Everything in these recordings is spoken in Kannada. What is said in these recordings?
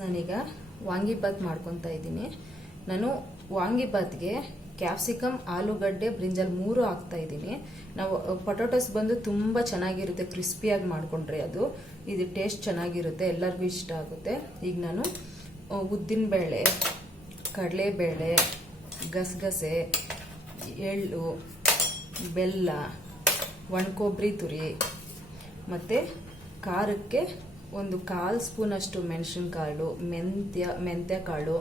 ನಾನೀಗ ವಾಂಗಿಬಾತ್ ಮಾಡ್ಕೊತಾ ಇದ್ದೀನಿ. ನಾನು ವಾಂಗಿಬಾತ್ಗೆ ಕ್ಯಾಪ್ಸಿಕಮ್, ಆಲೂಗಡ್ಡೆ, ಬ್ರಿಂಜಾಲ್ 3 ಹಾಕ್ತಾ ಇದ್ದೀನಿ. ನಾವು ಪೊಟೊಟೊಸ್ ಬಂದು ತುಂಬ ಚೆನ್ನಾಗಿರುತ್ತೆ, ಕ್ರಿಸ್ಪಿಯಾಗಿ ಮಾಡ್ಕೊಂಡ್ರೆ ಇದು ಟೇಸ್ಟ್ ಚೆನ್ನಾಗಿರುತ್ತೆ, ಎಲ್ಲರಿಗೂ ಇಷ್ಟ ಆಗುತ್ತೆ. ಈಗ ನಾನು ಉದ್ದಿನಬೇಳೆ, ಕಡಲೆಬೇಳೆ, ಗಸಗಸೆ, ಎಳ್ಳು, ಬೆಲ್ಲ, ಒಣಕೊಬ್ಬರಿ ತುರಿ ಮತ್ತು ಖಾರಕ್ಕೆ ಒಂದು 1/4 ಸ್ಪೂನಷ್ಟು ಮೆಣಸಿನ್ಕಾಳು, ಮೆಂತ್ಯ ಕಾಳು,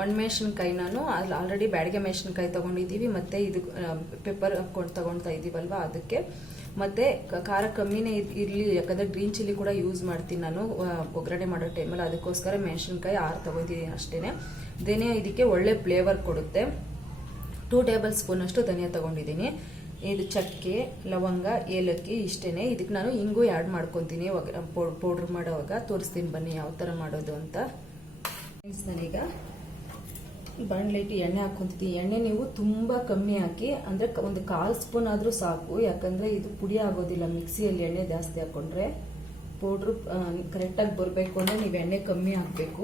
ಒಣಮೆಣಸಿನ್ಕಾಯಿ ನಾನು ಆಲ್ರೆಡಿ ಬ್ಯಾಡಿಗೆ ಮೆಣಸಿನ್ಕಾಯಿ ತೊಗೊಂಡಿದ್ದೀವಿ, ಮತ್ತು ಇದು ಪೆಪ್ಪರ್ ಹಾಕ್ಕೊಂಡು ತೊಗೊಳ್ತಾ ಇದ್ದೀವಲ್ವ ಅದಕ್ಕೆ. ಮತ್ತು ಖಾರ ಕಮ್ಮಿನೇ ಇರಲಿ, ಯಾಕಂದರೆ ಗ್ರೀನ್ ಚಿಲ್ಲಿ ಕೂಡ ಯೂಸ್ ಮಾಡ್ತೀನಿ ನಾನು ಒಗ್ಗರಣೆ ಮಾಡೋ ಟೈಮಲ್ಲಿ, ಅದಕ್ಕೋಸ್ಕರ ಮೆಣಸಿನ್ಕಾಯಿ 6 ತೊಗೊತೀನಿ ಅಷ್ಟೇ. ಧನಿಯಾ ಇದಕ್ಕೆ ಒಳ್ಳೆ ಫ್ಲೇವರ್ ಕೊಡುತ್ತೆ. 2 ಟೇಬಲ್ ಸ್ಪೂನಷ್ಟು ಧನಿಯಾ ತೊಗೊಂಡಿದ್ದೀನಿ. ಇದು ಚಕ್ಕೆ, ಲವಂಗ, ಏಲಕ್ಕಿ ಇಷ್ಟೇ. ಇದಕ್ಕೆ ನಾನು ಇಂಗು ಆ್ಯಡ್ ಮಾಡ್ಕೊತೀನಿ ಪೌಡ್ರ್ ಮಾಡೋವಾಗ. ತೋರಿಸ್ತೀನಿ ಬನ್ನಿ ಯಾವ ಥರ ಮಾಡೋದು ಅಂತ. ನಾನೀಗ ಬಾಣಲೆಗೆ ಎಣ್ಣೆ ಹಾಕ್ಕೊತೀನಿ. ಎಣ್ಣೆ ನೀವು ತುಂಬ ಕಮ್ಮಿ ಹಾಕಿ, ಅಂದರೆ ಒಂದು 1/4 ಸ್ಪೂನ್ ಆದರೂ ಸಾಕು, ಯಾಕಂದರೆ ಇದು ಪುಡಿ ಆಗೋದಿಲ್ಲ ಮಿಕ್ಸಿಯಲ್ಲಿ ಎಣ್ಣೆ ಜಾಸ್ತಿ ಹಾಕ್ಕೊಂಡ್ರೆ. ಪೌಡ್ರು ಕರೆಕ್ಟಾಗಿ ಬರಬೇಕು ಅಂದರೆ ನೀವು ಎಣ್ಣೆ ಕಮ್ಮಿ ಹಾಕಬೇಕು.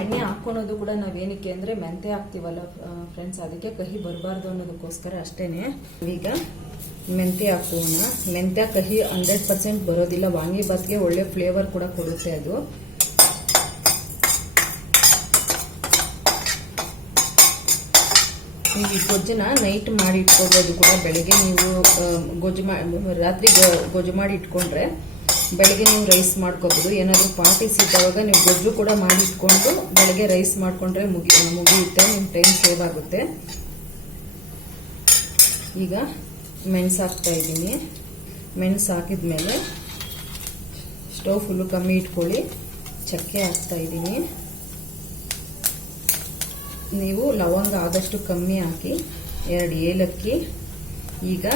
ಎಣ್ಣೆ ಹಾಕ್ಕೊಳೋದು ಕೂಡ ನಾವೇನಕ್ಕೆ ಅಂದರೆ ಮೆಂತ್ಯ ಹಾಕ್ತೀವಲ್ಲ ಫ್ರೆಂಡ್ಸ್, ಅದಕ್ಕೆ ಕಹಿ ಬರಬಾರ್ದು ಅನ್ನೋದಕ್ಕೋಸ್ಕರ ಅಷ್ಟೇ. ಈಗ ಮೆಂತ್ಯ ಹಾಕೋಣ. ಮೆಂತ್ಯ ಕಹಿ 100% ಬರೋದಿಲ್ಲ, ವಾಂಗಿಬಾತ್ಗೆ ಒಳ್ಳೆ ಫ್ಲೇವರ್ ಕೂಡ ಕೊಡುತ್ತೆ ಅದು. ನೀವು ಈ ಗೊಜ್ಜನ್ನ ನೈಟ್ ಮಾಡಿ ಇಟ್ಕೋಬೋದು ಕೂಡ. ಬೆಳಗ್ಗೆ ನೀವು ರಾತ್ರಿ ಗೊಜ್ಜು ಮಾಡಿ ಇಟ್ಕೊಂಡ್ರೆ ಬೆಳಗ್ಗೆ ನೀವು ರೈಸ್ ಮಾಡ್ಕೋಬೋದು. ಏನಾದರೂ ಪಾರ್ಟೀಸ್ ಇದ್ದಾಗ ನೀವು ಗೊಜ್ಜು ಕೂಡ ಮಾಡಿ ಇಟ್ಕೊಂಡು ಬೆಳಗ್ಗೆ ರೈಸ್ ಮಾಡ್ಕೊಂಡ್ರೆ ಮುಗಿಯುತ್ತೆ, ನಿಮ್ಮ ಟೈಮ್ ಸೇವ್ ಆಗುತ್ತೆ. ಈಗ ಮೆಣಸು ಹಾಕ್ತಾ ಇದ್ದೀನಿ. ಮೆಣಸು ಹಾಕಿದ್ಮೇಲೆ ಸ್ಟವ್ ಫುಲ್ಲು ಕಮ್ಮಿ ಇಟ್ಕೊಳ್ಳಿ. ಚಕ್ಕೆ ಹಾಕ್ತಾ ಇದ್ದೀನಿ. ನೀವು ಲವಂಗ ಆದಷ್ಟು ಕಮ್ಮಿ ಹಾಕಿ. 2 ಏಲಕ್ಕಿ. ಈಗ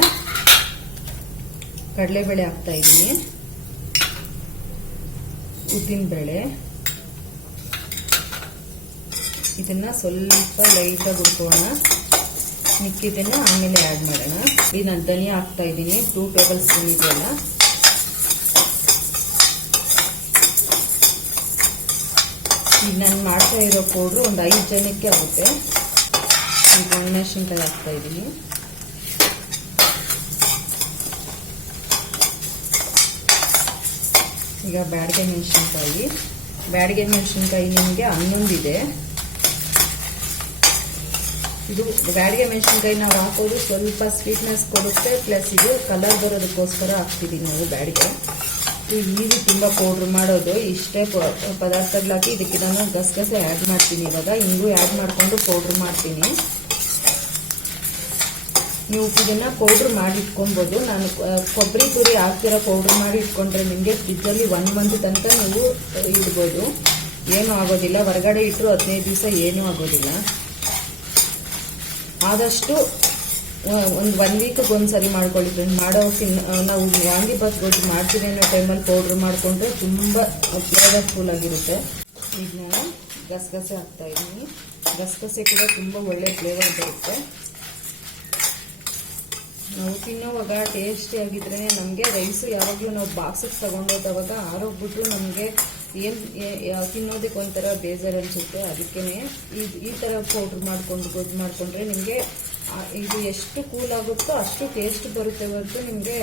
ಕಡಲೆಬೇಳೆ ಹಾಕ್ತಾ ಇದ್ದೀನಿ. ಉದ್ದಿನಬೇಳೆ. ಇದನ್ನ ಸ್ವಲ್ಪ ಲೈಟಾಗಿ ಹುರ್ಕೋಣ. ಮಿಕ್ಕಿದ್ದನ್ನ ಆಮೇಲೆ ಆ್ಯಡ್ ಮಾಡೋಣ. ಈಗ ನಾನು ಧನಿಯಾ ಹಾಕ್ತಾ ಇದ್ದೀನಿ. 2 ಟೇಬಲ್ ಸ್ಪೂನ್ ಇದೆಯಲ್ಲ. ಈಗ ನಾನು ಮಾಡ್ತಾ ಇರೋ ಪೌಡ್ರು ಒಂದು 5 ಜನಕ್ಕೆ ಆಗುತ್ತೆ. ಈಗ ಒಣಮೆಣಸಿನ್ಕಾಯಿ ಹಾಕ್ತಾ ಇದ್ದೀನಿ. ಈಗ ಬ್ಯಾಡಿಗೆ ಮೆಣಸಿನ್ಕಾಯಿ ನಿಮಗೆ 11 ಇದೆ. ಇದು ಬ್ಯಾಡಿಗೆ ಮೆಣಸಿನ್ಕಾಯಿ ನಾವು ಹಾಕೋದು ಸ್ವಲ್ಪ ಸ್ವೀಟ್ನೆಸ್ ಕೊಡುತ್ತೆ, ಪ್ಲಸ್ ಇದು ಕಲರ್ ಬರೋದಕ್ಕೋಸ್ಕರ ಹಾಕ್ತಿದ್ದೀವಿ ನಾವು ಬ್ಯಾಡಿಗೆ. ಈಸಿ ತುಂಬ ಪೌಡ್ರ್ ಮಾಡೋದು. ಇಷ್ಟೇ ಪದಾರ್ಥಗಳಾಕಿ ಇದಕ್ಕೆ ನಾನು ಗಸಗಸೆ ಆ್ಯಡ್ ಮಾಡ್ತೀನಿ. ಇವಾಗ ಇಂಗು ಆ್ಯಡ್ ಮಾಡಿಕೊಂಡು ಪೌಡ್ರ್ ಮಾಡ್ತೀನಿ. ನೀವು ಇದನ್ನು ಪೌಡ್ರ್ ಮಾಡಿ ಇಟ್ಕೊಬೋದು. ನಾನು ಕೊಬ್ಬರಿ ತುರಿ ಹಾಕ್ತಿರೋ ಪೌಡ್ರ್ ಮಾಡಿ ಇಟ್ಕೊಂಡ್ರೆ ನಿಮಗೆ ಫ್ರಿಜ್ಜಲ್ಲಿ 1 ಮಂತ್ ತನಕ ನೀವು ಇಡ್ಬೋದು, ಏನೂ ಆಗೋದಿಲ್ಲ. ಹೊರಗಡೆ ಇಟ್ಟರು 15 ದಿವಸ ಏನೂ ಆಗೋದಿಲ್ಲ. ಆದಷ್ಟು ಒಂದು 1 ವೀಕಿಗೆ ಒಂದ್ಸರಿ ಮಾಡ್ಕೊಳ್ಳಿ ಫ್ರೆಂಡ್. ನಾವು ವಾಂಗಿಬಾತ್ ಗೊಜ್ಜು ಮಾಡ್ತೀವಿ ಅನ್ನೋ ಟೈಮಲ್ಲಿ ಪೌಡ್ರ್ ಮಾಡಿಕೊಂಡ್ರೆ ತುಂಬ ಫ್ಲೇವರ್ಫುಲ್ ಆಗಿರುತ್ತೆ. ಈಗ ನಾನು ಗಸಗಸೆ ಹಾಕ್ತಾ ಇದ್ದೀನಿ. ಗಸಗಸೆ ಕೂಡ ತುಂಬ ಒಳ್ಳೆ ಫ್ಲೇವರ್ ಬರುತ್ತೆ. ನಾವು ತಿನ್ನೋವಾಗ ಟೇಸ್ಟಿ ಆಗಿದ್ರೆ ನಮಗೆ ರೈಸು ಯಾವಾಗಲೂ ನಾವು ಬಾಕ್ಸಿಗೆ ತಗೊಂಡೋದವಾಗ ಆರೋಗ್ಬಿಟ್ಟು ನಮಗೆ ತಿನ್ನೋದಕ್ಕೆ ಒಂಥರ ಬೇಜಾರು ಅನಿಸುತ್ತೆ. ಅದಕ್ಕೇ ಈ ಥರ ಪೌಡ್ರ್ ಗೊಜ್ಜು ಮಾಡಿಕೊಂಡ್ರೆ ನಿಮಗೆ ಇದು ಎಷ್ಟು ಕೂಲ್ ಆಗುತ್ತೋ ಅಷ್ಟು ಟೇಸ್ಟ್ ಬರುತ್ತೆ ಹೊರತು ನಿಮಗೆ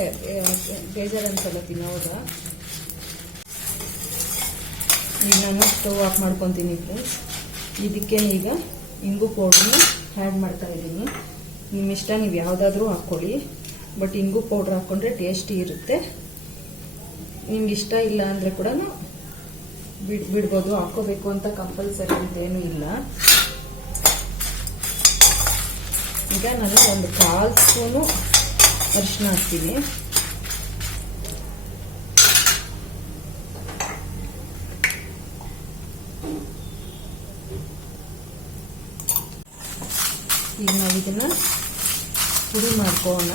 ಬೇಜಾರು ಅನ್ಸಲ್ಲ ತಿನ್ನೋವಾಗ. ಈಗ ನಾನು ಸ್ಟವ್ ಆಫ್ ಮಾಡ್ಕೊತೀನಿ ಫ್ರೆಂಡ್ಸ್. ಇದಕ್ಕೆ ಈಗ ಇಂಗು ಪೌಡ್ರನ್ನ ಆ್ಯಡ್ ಮಾಡ್ತಾ ಇದ್ದೀನಿ. ನಿಮ್ಮ ಇಷ್ಟ, ನೀವು ಯಾವುದಾದ್ರೂ ಹಾಕ್ಕೊಳ್ಳಿ, ಬಟ್ ಇಂಗು ಪೌಡ್ರ್ ಹಾಕ್ಕೊಂಡ್ರೆ ಟೇಸ್ಟಿ ಇರುತ್ತೆ. ನಿಮ್ಗೆ ಇಷ್ಟ ಇಲ್ಲ ಅಂದರೆ ಕೂಡ ಬಿಡ್ಬೋದು, ಹಾಕ್ಕೋಬೇಕು ಅಂತ ಕಂಪಲ್ಸರಿ ಅಂತೇನೂ ಇಲ್ಲ. ಈಗ ನಾನು ಒಂದು 1/4 ಸ್ಪೂನು ಅರಿಶಿನ ಹಾಕ್ತೀನಿ. ಈಗ ನಾವು ಇದನ್ನ ಪುಡಿ ಮಾಡ್ಕೊಳ್ಳೋಣ.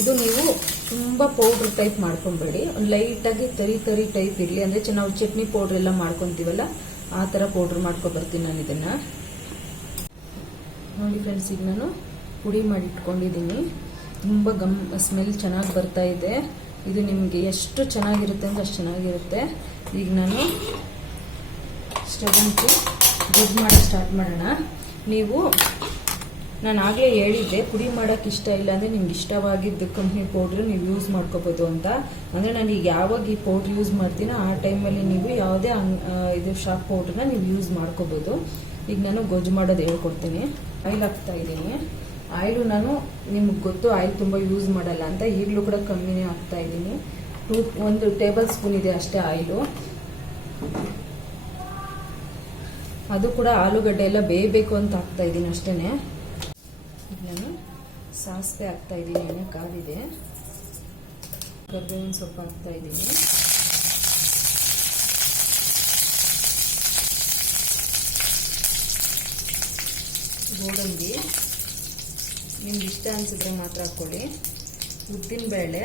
ಇದು ನೀವು ತುಂಬ ಪೌಡ್ರ್ ಟೈಪ್ ಮಾಡ್ಕೊಬೇಡಿ, ಒಂದು ಲೈಟಾಗಿ ತರಿ ಟೈಪ್ ಇರಲಿ. ಅಂದರೆ ನಾವು ಚಟ್ನಿ ಪೌಡ್ರ್ ಎಲ್ಲ ಮಾಡ್ಕೊತೀವಲ್ಲ ಆ ಥರ ಪೌಡ್ರ್ ಮಾಡ್ಕೊಬರ್ತೀನಿ ನಾನು ಇದನ್ನು. ನೋಡಿ ಫ್ರೆಂಡ್ಸ್, ಈಗ ನಾನು ಪುಡಿ ಮಾಡಿ ಇಟ್ಕೊಂಡಿದ್ದೀನಿ. ತುಂಬ ಸ್ಮೆಲ್ ಚೆನ್ನಾಗಿ ಬರ್ತಾ ಇದೆ. ಇದು ನಿಮಗೆ ಎಷ್ಟು ಚೆನ್ನಾಗಿರುತ್ತೆ ಅಂದರೆ ಅಷ್ಟು ಚೆನ್ನಾಗಿರುತ್ತೆ. ಈಗ ನಾನು ಸ್ಟವ್ ಅಂತೂ ಗೊಜ್ಜು ಮಾಡೋಕ್ಕೆ ಸ್ಟಾರ್ಟ್ ಮಾಡೋಣ. ನೀವು ನಾನು ಆಗಲೇ ಹೇಳಿದ್ದೆ ಪುಡಿ ಮಾಡೋಕ್ಕೆ ಇಷ್ಟ ಇಲ್ಲ ಅಂದರೆ ನಿಮ್ಗೆ ಇಷ್ಟವಾಗಿದ್ದು ಕಂಪ್ನಿ ಪೌಡ್ರು ನೀವು ಯೂಸ್ ಮಾಡ್ಕೋಬೋದು ಅಂತ. ಅಂದರೆ ನಾನು ಈಗ ಯಾವಾಗ ಈ ಪೌಡ್ರ್ ಯೂಸ್ ಮಾಡ್ತೀನೋ ಆ ಟೈಮಲ್ಲಿ ನೀವು ಯಾವುದೇ ಇದು ಶಾಪ್ ಪೌಡ್ರನ್ನ ನೀವು ಯೂಸ್ ಮಾಡ್ಕೋಬೋದು. ಈಗ ನಾನು ಗೊಜ್ಜು ಮಾಡೋದು ಹೇಳ್ಕೊಡ್ತೀನಿ. ಆಯಿಲ್ ಹಾಕ್ತಾ ಇದ್ದೀನಿ. ಆಯಿಲು ನಾನು ನಿಮ್ಗೆ ಗೊತ್ತು ಆಯಿಲ್ ತುಂಬ ಯೂಸ್ ಮಾಡಲ್ಲ ಅಂತ, ಈಗಲೂ ಕೂಡ ಕಮ್ಮಿನೇ ಹಾಕ್ತಾ ಇದ್ದೀನಿ. 1 ಟೇಬಲ್ ಸ್ಪೂನ್ ಇದೆ ಅಷ್ಟೇ ಆಯಿಲು. ಅದು ಕೂಡ ಆಲೂಗಡ್ಡೆ ಎಲ್ಲ ಬೇಯಬೇಕು ಅಂತ ಹಾಕ್ತಾ ಇದ್ದೀನಿ ಅಷ್ಟೇ. ಈಗ ನಾನು ಸಾಸಿವೆ ಹಾಕ್ತಾ ಇದ್ದೀನಿ. ಎಣ್ಣೆ ಕಾದಿದೆ. ಕರಿಬೇವಿನ ಸೊಪ್ಪು ಹಾಕ್ತಾ ಇದ್ದೀನಿ. ಗೋಡಂಬಿ ನಿಮ್ಗೆ ಇಷ್ಟ ಅನ್ಸಿದ್ರೆ ಮಾತ್ರ ಹಾಕ್ಕೊಳ್ಳಿ. ಉದ್ದಿನಬೇಳೆ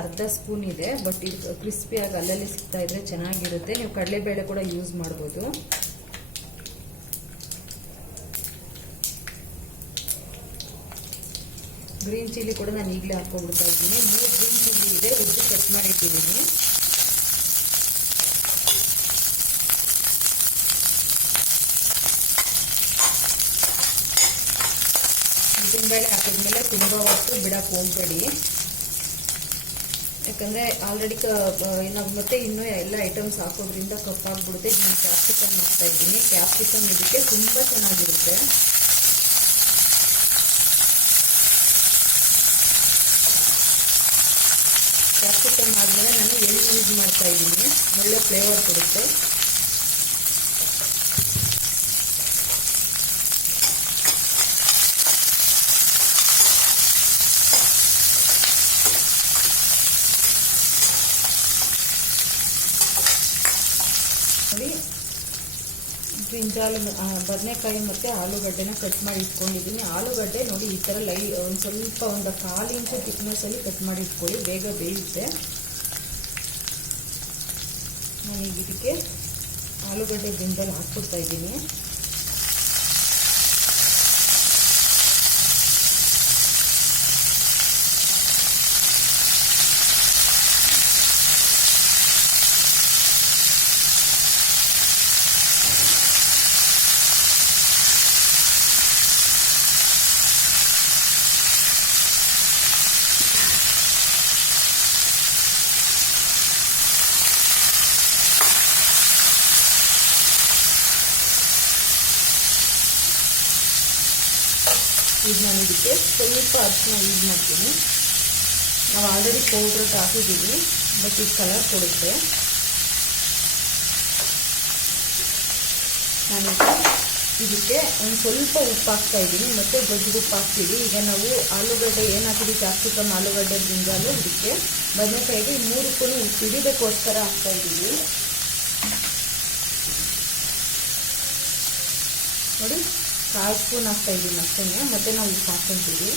ಅರ್ಧ ಸ್ಪೂನ್ ಇದೆ. ಬಟ್ ಇದು ಕ್ರಿಸ್ಪಿಯಾಗಿ ಅಲ್ಲಲ್ಲಿ ಸಿಗ್ತಾ ಇದ್ರೆ ಚೆನ್ನಾಗಿರುತ್ತೆ. ನೀವು ಕಡಲೆಬೇಳೆ ಕೂಡ ಯೂಸ್ ಮಾಡ್ಬೋದು. ಗ್ರೀನ್ ಚಿಲ್ಲಿ ಕೂಡ ನಾನು ಈಗಲೇ ಹಾಕೊಂಡ್ಬಿಡ್ತಾ ಇದ್ದೀನಿ. 3 ಗ್ರೀನ್ ಚಿಲ್ಲಿ ಇದೆ, ಉದ್ದು ಕಟ್ ಮಾಡಿಟ್ಟಿದ್ದೀನಿ. ಉದ್ದಿನಬೇಳೆ ಹಾಕಿದ್ಮೇಲೆ ತುಂಬ ಹೊತ್ತು ಬಿಡಕ್ಕೆ ಹೋಗಬೇಡಿ. ಯಾಕಂದರೆ ಆಲ್ರೆಡಿ ನಾವು ಮತ್ತೆ ಇನ್ನೂ ಎಲ್ಲ ಐಟಮ್ಸ್ ಹಾಕೋದ್ರಿಂದ ಕಪ್ಪಾಗ್ಬಿಡುತ್ತೆ. ಈಗ ನಾನು ಕ್ಯಾಪ್ಸಿಕಮ್ ಹಾಕ್ತಾ ಇದ್ದೀನಿ. ಕ್ಯಾಪ್ಸಿಕಮ್ ಇದಕ್ಕೆ ತುಂಬ ಚೆನ್ನಾಗಿರುತ್ತೆ. ಕ್ಯಾಪ್ಸಿಕಮ್ ಆದಮೇಲೆ ನಾನು ಎಣ್ಣೆ ಯೂಸ್ ಮಾಡ್ತಾ ಇದ್ದೀನಿ. ಒಳ್ಳೆ ಫ್ಲೇವರ್ ಕೊಡುತ್ತೆ. ನೋಡಿ, ಬ್ರಿಂಜಾಲ್ ಬದನೆಕಾಯಿ ಮತ್ತು ಆಲೂಗಡ್ಡೆನ ಕಟ್ ಮಾಡಿ ಇಟ್ಕೊಂಡಿದ್ದೀನಿ. ಆಲೂಗಡ್ಡೆ ನೋಡಿ ಈ ಥರ ಒಂದು ಸ್ವಲ್ಪ 1/4 ಇಂಚು ಥಿಕ್ನೆಸ್ಸಲ್ಲಿ ಕಟ್ ಮಾಡಿ ಇಟ್ಕೊಳ್ಳಿ, ಬೇಗ ಬೇಯುತ್ತೆ. ನಾನೀಗ ಇದಕ್ಕೆ ಆಲೂಗಡ್ಡೆ ಬ್ರಿಂಜಾಲ್ ಹಾಕ್ಬಿಡ್ತಾ ಇದ್ದೀನಿ. ಈಗ ನಾನು ಇದಕ್ಕೆ ಸ್ವಲ್ಪ ಅರಿಶಿನ ಯೂಸ್ ಮಾಡ್ತೀನಿ. ನಾವು ಆಲ್ರೆಡಿ ಪೌಡ್ರ್ ಹಾಕಿದ್ದೀವಿ, ಬಟ್ ಇದು ಕಲರ್ ಕೊಡುತ್ತೆ. ನಾನೀಗ ಇದಕ್ಕೆ ಒಂದು ಸ್ವಲ್ಪ ಉಪ್ಪು ಹಾಕ್ತಾ ಇದ್ದೀನಿ, ಮತ್ತು ಗೊಜ್ಜಿಗೆ ಉಪ್ಪು ಹಾಕ್ತೀವಿ. ಈಗ ನಾವು ಆಲೂಗಡ್ಡೆ ಏನು ಹಾಕಿದ್ದೀವಿ, ಕ್ಯಾಪ್ಸಿಕಮ್, ಆಲೂಗಡ್ಡೆ, ಬ್ರಿಂಜಾಲು, ಇದಕ್ಕೆ ಬದನೆಕಾಯಿಗೆ 3ಕ್ಕೂ ಉಪ್ಪು ಹಿಡಿಯೋದಕ್ಕೋಸ್ಕರ ಹಾಕ್ತಾ ಇದ್ದೀವಿ. ನೋಡಿ, 1/4 ಸ್ಪೂನ್ ಹಾಕ್ತಾ ಇದ್ದೀನಿ ಅಷ್ಟೇ. ಮತ್ತೆ ನಾವು ಉಪ್ಪು ಹಾಕ್ಕೊಂತೀವಿ.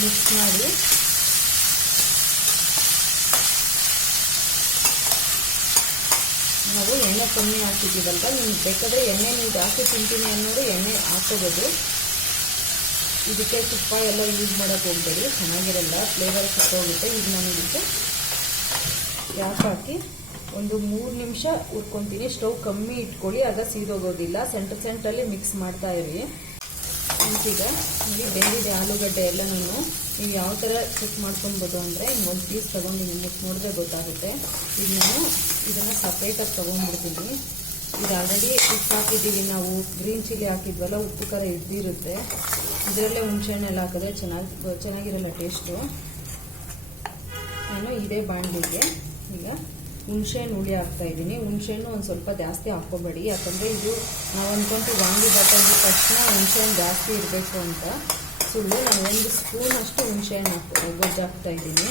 ಮಿಕ್ಸ್ ಮಾಡಿ ನಾವು ಎಣ್ಣೆ ಕಮ್ಮಿ ಹಾಕಿದ್ದೀವಲ್ಲ, ನಿಮ್ಗೆ ಬೇಕಾದರೆ ಎಣ್ಣೆ ನೀವು ಜಾಸ್ತಿ ತಿಂತೀನಿ ಅನ್ನೋರು ಎಣ್ಣೆ ಹಾಕೋಬೋದು. ಇದಕ್ಕೆ ತುಪ್ಪ ಎಲ್ಲ ಯೂಸ್ ಮಾಡೋಕ್ಕೆ ಹೋಗಬೇಡಿ, ಚೆನ್ನಾಗಿರಲ್ಲ, ಫ್ಲೇವರ್ ಸತ್ತೋಗುತ್ತೆ. ಈಗ ನಾನು ಇದಕ್ಕೆ ಗ್ಯಾಸ್ ಹಾಕಿ ಒಂದು 3 ನಿಮಿಷ ಹುರ್ಕೊತೀನಿ. ಸ್ಟವ್ ಕಮ್ಮಿ ಇಟ್ಕೊಳ್ಳಿ, ಆಗ ಸೀದೋಗೋದಿಲ್ಲ. ಸೆಂಟ್ರಲ್ಲಿ ಮಿಕ್ಸ್ ಮಾಡ್ತಾ ಇರಿ. ಈಗ ನೋಡಿ, ಬೆಂದಿದೆ ಆಲೂಗಡ್ಡೆ ಎಲ್ಲ. ನೀವು ಯಾವ ಥರ ಚೆಕ್ ಮಾಡ್ಕೊಬೋದು ಅಂದರೆ, ಒಂದು ಪೀಸ್ ತೊಗೊಂಡು ನಿಮಗೆ ನೋಡಿದ್ರೆ ಗೊತ್ತಾಗುತ್ತೆ. ಈಗ ನಾನು ಇದನ್ನು ಸಪ್ರೇಟಾಗಿ ತೊಗೊಂಡ್ಬಿಡ್ತೀನಿ. ಇದು ಆಲ್ರೆಡಿ ಉಪ್ಪು ಹಾಕಿದ್ದೀವಿ ನಾವು, ಗ್ರೀನ್ ಚಿಲ್ಲಿ ಹಾಕಿದ್ವಲ್ಲ, ಉಪ್ಪು ಖಾರ ಇದ್ದಿರುತ್ತೆ. ಇದರಲ್ಲೇ ಹುಣಸೆಹಣ್ಣೆಲ್ಲ ಹಾಕಿದ್ರೆ ಚೆನ್ನಾಗಿರಲ್ಲ ಟೇಸ್ಟು. ನಾನು ಇದೇ ಬಾಣಲಿಗೆ ಈಗ ಹುಣಸೆಹಣ್ಣು ಹುಳಿ ಹಾಕ್ತಾ ಇದ್ದೀನಿ. ಹುಣಸೆಹಣ್ಣು ಒಂದು ಸ್ವಲ್ಪ ಜಾಸ್ತಿ ಹಾಕ್ಕೋಬೇಡಿ, ಯಾಕಂದರೆ ಇದು ನಾವು ಅಂದ್ಕೊಂಡು ವಾಂಗಿಭಾತ್ ಅಂದ ತಕ್ಷಣ ಹುಣಸೆಹಣ್ಣು ಜಾಸ್ತಿ ಇರಬೇಕು ಅಂತ ಸುಳ್ಳು. ನಾನು 1 ಸ್ಪೂನ್ ಅಷ್ಟು ಹುಣಸೆಹಣ್ಣು ಗೊಜ್ಜು ಹಾಕ್ತಾ ಇದ್ದೀನಿ.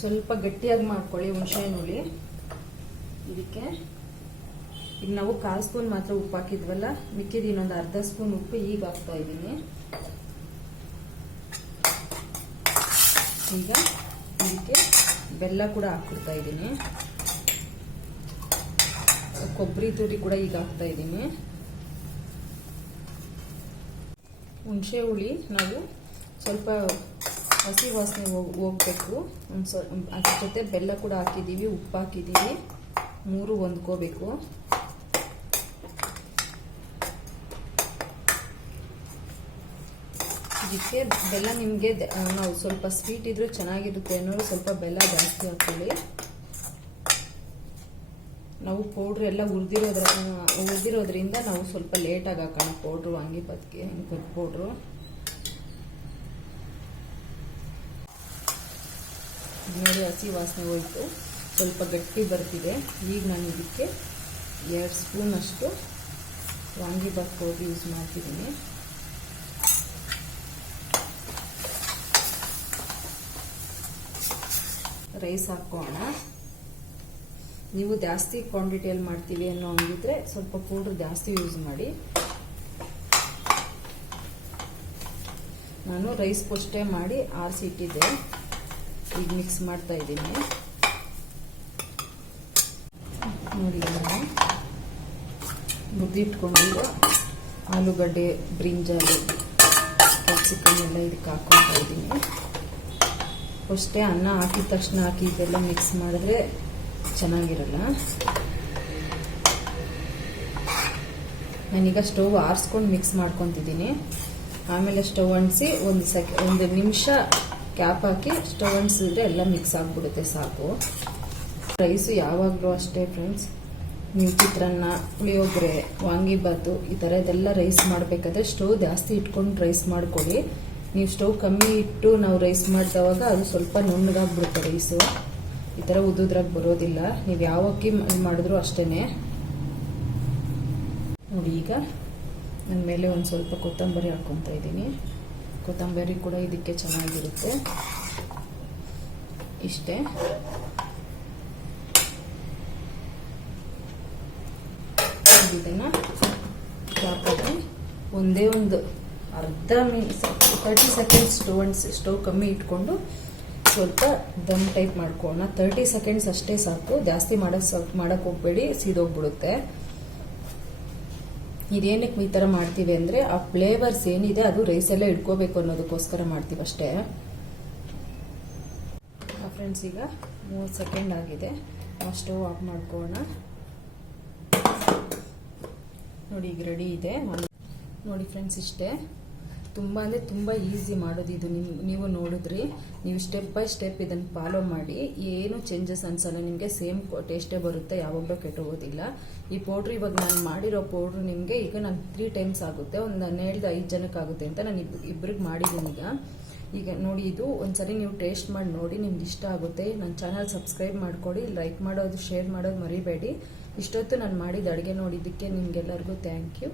ಸ್ವಲ್ಪ ಗಟ್ಟಿಯಾಗಿ ಮಾಡ್ಕೊಳ್ಳಿ ಹುಣಸೆಹಣ್ಣು ಹುಳಿ. ಇದಕ್ಕೆ ಈಗ ನಾವು 1/4 ಸ್ಪೂನ್ ಮಾತ್ರ ಉಪ್ಪು ಹಾಕಿದ್ವಲ್ಲ, ಮಿಕ್ಕಿದ ಇನ್ನೊಂದು ಅರ್ಧ ಸ್ಪೂನ್ ಉಪ್ಪು ಈಗ ಹಾಕ್ತಾ ಇದ್ದೀನಿ. ಈಗ ಇದಕ್ಕೆ ಬೆಲ್ಲ ಕೂಡ ಹಾಕ್ಬಿಡ್ತಾ ಇದ್ದೀನಿ. ಕೊಬ್ಬರಿ ತುರಿ ಕೂಡ ಈಗ ಹಾಕ್ತಾ ಇದ್ದೀನಿ. ಹುಣಸೆ ಹುಳಿ ನಾವು ಸ್ವಲ್ಪ ಹಸಿ ವಾಸನೆ ಹೋಗಬೇಕು. ಒಂದು ಅದ್ರ ಜೊತೆ ಬೆಲ್ಲ ಕೂಡ ಹಾಕಿದ್ದೀವಿ, ಉಪ್ಪು ಹಾಕಿದ್ದೀವಿ, ಮೂರು ಹೊಂದ್ಕೋಬೇಕು. ಇದಕ್ಕೆ ಬೆಲ್ಲ ನಿಮಗೆ ನಾವು ಸ್ವಲ್ಪ ಸ್ವೀಟ್ ಇದ್ರೂ ಚೆನ್ನಾಗಿರುತ್ತೆ ಅನ್ನೋರು ಸ್ವಲ್ಪ ಬೆಲ್ಲ ಜಾಸ್ತಿ ಹಾಕೊಳ್ಳಿ. ನಾವು ಪೌಡ್ರ್ ಎಲ್ಲ ಹುರಿದಿರೋದ್ರಿಂದ ನಾವು ಸ್ವಲ್ಪ ಲೇಟಾಗಿ ಹಾಕೋಣ ಪೌಡ್ರು, ವಾಂಗಿಬಾತ್ಗೆ ಪೌಡ್ರು. ನೋಡಿ ಹಸಿ ವಾಸನೆ ಹೋಯ್ತು, ಸ್ವಲ್ಪ ಗಟ್ಟಿ ಬರ್ತಿದೆ. ಈಗ ನಾನು ಇದಕ್ಕೆ 2 ಸ್ಪೂನ್ ಅಷ್ಟು ವಾಂಗಿಬಾತ್ ಪೌಡ್ರ್ ಯೂಸ್ ಮಾಡ್ತಿದ್ದೀನಿ. ರೈಸ್ ಹಾಕೋಣ. ನೀವು ಜಾಸ್ತಿ ಕ್ವಾಂಟಿಟಿಯಲ್ಲಿ ಮಾಡ್ತೀವಿ ಅನ್ನೋ ಹಂಗಿದ್ರೆ ಸ್ವಲ್ಪ ಪೌಡ್ರ್ ಜಾಸ್ತಿ ಯೂಸ್ ಮಾಡಿ. ನಾನು ರೈಸ್ ಪೋಸ್ಟೇ ಮಾಡಿ ಆರಿಸಿಟ್ಟಿದ್ದೆ. ಈಗ ಮಿಕ್ಸ್ ಮಾಡ್ತಾ ಇದ್ದೀನಿ. ನೋಡಿ, ನಾನು ಮುದ್ದಿಟ್ಕೊಂಡಿರೋ ಆಲೂಗಡ್ಡೆ, ಬ್ರಿಂಜಾಲು, ಕ್ಯಾಪ್ಸಿಕಮ್ ಎಲ್ಲ ಇದಕ್ಕೆ ಹಾಕ್ಕೊತಾ ಇದ್ದೀನಿ. ಅಷ್ಟೇ ಅನ್ನ ಹಾಕಿದ ತಕ್ಷಣ ಹಾಕಿ ಇದೆಲ್ಲ ಮಿಕ್ಸ್ ಮಾಡಿದ್ರೆ ಚೆನ್ನಾಗಿರಲ್ಲ. ನಾನೀಗ ಸ್ಟವ್ ಆರಿಸ್ಕೊಂಡು ಮಿಕ್ಸ್ ಮಾಡ್ಕೊತಿದ್ದೀನಿ. ಆಮೇಲೆ ಸ್ಟವ್ ಅಂಟಿಸಿ ಒಂದು ನಿಮಿಷ ಕ್ಯಾಪ್ ಹಾಕಿ ಸ್ಟವ್ ಅಂಟಿಸಿದ್ರೆ ಎಲ್ಲ ಮಿಕ್ಸ್ ಆಗಿಬಿಡುತ್ತೆ, ಸಾಕು. ರೈಸು ಯಾವಾಗಲೂ ಅಷ್ಟೇ ಫ್ರೆಂಡ್ಸ್, ನೀವು ಚಿತ್ರಾನ್ನ, ಪುಳಿಯೋಗರೆ, ವಾಂಗಿಬಾತು ಈ ಥರದ್ದೆಲ್ಲ ರೈಸ್ ಮಾಡಬೇಕಾದ್ರೆ ಸ್ಟವ್ ಜಾಸ್ತಿ ಇಟ್ಕೊಂಡು ರೈಸ್ ಮಾಡ್ಕೊಳ್ಳಿ. ನೀವು ಸ್ಟವ್ ಕಮ್ಮಿ ಇಟ್ಟು ನಾವು ರೈಸ್ ಮಾಡಿದವಾಗ ಅದು ಸ್ವಲ್ಪ ನುಣ್ಣಗಾಗ್ಬಿಡುತ್ತೆ ರೈಸು. ಈ ಥರ ಉದ್ದುದ್ರಾಗ ಬರೋದಿಲ್ಲ. ನೀವು ಯಾವ ಅಕ್ಕಿ ಮಾಡಿದ್ರು ಅಷ್ಟೇ. ನೋಡಿ, ಈಗ ನನ್ನ ಮೇಲೆ ಒಂದು ಸ್ವಲ್ಪ ಕೊತ್ತಂಬರಿ ಹಾಕ್ಕೊತಾ ಇದ್ದೀನಿ. ಕೊತ್ತಂಬರಿ ಕೂಡ ಇದಕ್ಕೆ ಚೆನ್ನಾಗಿರುತ್ತೆ. ಇಷ್ಟೇ. ಇದನ್ನು ಚಾಪಾಗಿ ಒಂದೇ ಒಂದು ಅರ್ಧ 30 ಸೆಕೆಂಡ್ಸ್ ಸ್ಟವ್ ಕಮ್ಮಿ ಇಟ್ಕೊಂಡು ಸ್ವಲ್ಪ ದಮ್ ಟೈಪ್ ಮಾಡ್ಕೊಳ್ಳೋಣ. 30 ಸೆಕೆಂಡ್ಸ್ ಅಷ್ಟೇ ಸಾಕು, ಜಾಸ್ತಿ ಮಾಡಕ್ಕೆ ಹೋಗ್ಬೇಡಿ, ಸೀದೋಗ್ಬಿಡುತ್ತೆ. ಇದೇನಕ್ಕೆ ಈ ಥರ ಮಾಡ್ತೀವಿ ಅಂದರೆ ಆ ಫ್ಲೇವರ್ಸ್ ಏನಿದೆ ಅದು ರೈಸೆಲ್ಲ ಇಟ್ಕೋಬೇಕು ಅನ್ನೋದಕ್ಕೋಸ್ಕರ ಮಾಡ್ತೀವಿ ಅಷ್ಟೇ. ಫ್ರೆಂಡ್ಸ್, ಈಗ 30 ಸೆಕೆಂಡ್ ಆಗಿದೆ. ನಾವು ಸ್ಟವ್ ಆಫ್ ಮಾಡ್ಕೊಳ್ಳೋಣ. ನೋಡಿ, ಈಗ ರೆಡಿ ಇದೆ. ನೋಡಿ ಫ್ರೆಂಡ್ಸ್, ಇಷ್ಟೇ. ತುಂಬ ಅಂದರೆ ತುಂಬ ಈಸಿ ಮಾಡೋದು ಇದು. ನೀವು ನೋಡಿದ್ರಿ, ನೀವು ಸ್ಟೆಪ್ ಬೈ ಸ್ಟೆಪ್ ಇದನ್ನು ಫಾಲೋ ಮಾಡಿ, ಏನು ಚೇಂಜಸ್ ಅನ್ಸಲ್ಲ ನಿಮಗೆ. ಸೇಮ್ ಟೇಸ್ಟೇ ಬರುತ್ತೆ, ಯಾವಾಗಲೂ ಕೆಟ್ಟೋಗೋದಿಲ್ಲ. ಈ ಪೌಡ್ರ್ ಇವಾಗ ನಾನು ಮಾಡಿರೋ ಪೌಡ್ರು ನಿಮಗೆ ಈಗ ನಾನು 3 ಟೈಮ್ಸ್ ಆಗುತ್ತೆ. ನಾನು ಹೇಳಿದ 5 ಜನಕ್ಕೆ ಆಗುತ್ತೆ ಅಂತ ನಾನು ಇಬ್ಬರಿಗೆ ಮಾಡಿದ್ದೀನಿ. ಈಗ ನೋಡಿ, ಇದು ಒಂದ್ಸರಿ ನೀವು ಟೇಸ್ಟ್ ಮಾಡಿ ನೋಡಿ, ನಿಮ್ಗೆ ಇಷ್ಟ ಆಗುತ್ತೆ. ನನ್ನ ಚಾನಲ್ ಸಬ್ಸ್ಕ್ರೈಬ್ ಮಾಡ್ಕೊಳ್ಳಿ, ಲೈಕ್ ಮಾಡೋದು, ಶೇರ್ ಮಾಡೋದು ಮರಿಬೇಡಿ. ಇಷ್ಟೊತ್ತು ನಾನು ಮಾಡಿದ ಅಡುಗೆ ನೋಡಿದ್ದಕ್ಕೆ ನಿಮಗೆಲ್ಲರಿಗೂ ಥ್ಯಾಂಕ್ ಯು.